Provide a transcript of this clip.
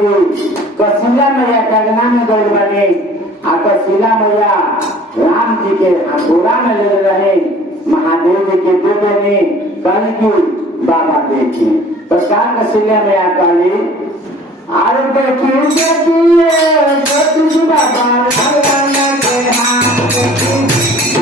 जी कसिला मैया कंगना में गए बने आ कसिला मैया राम जी के गोरा में ले रहे महादेव जी के दो बने कल की बाबा देखे तो क्या कसिला मैया काली आर देखिए बाबा भगवान के हाथ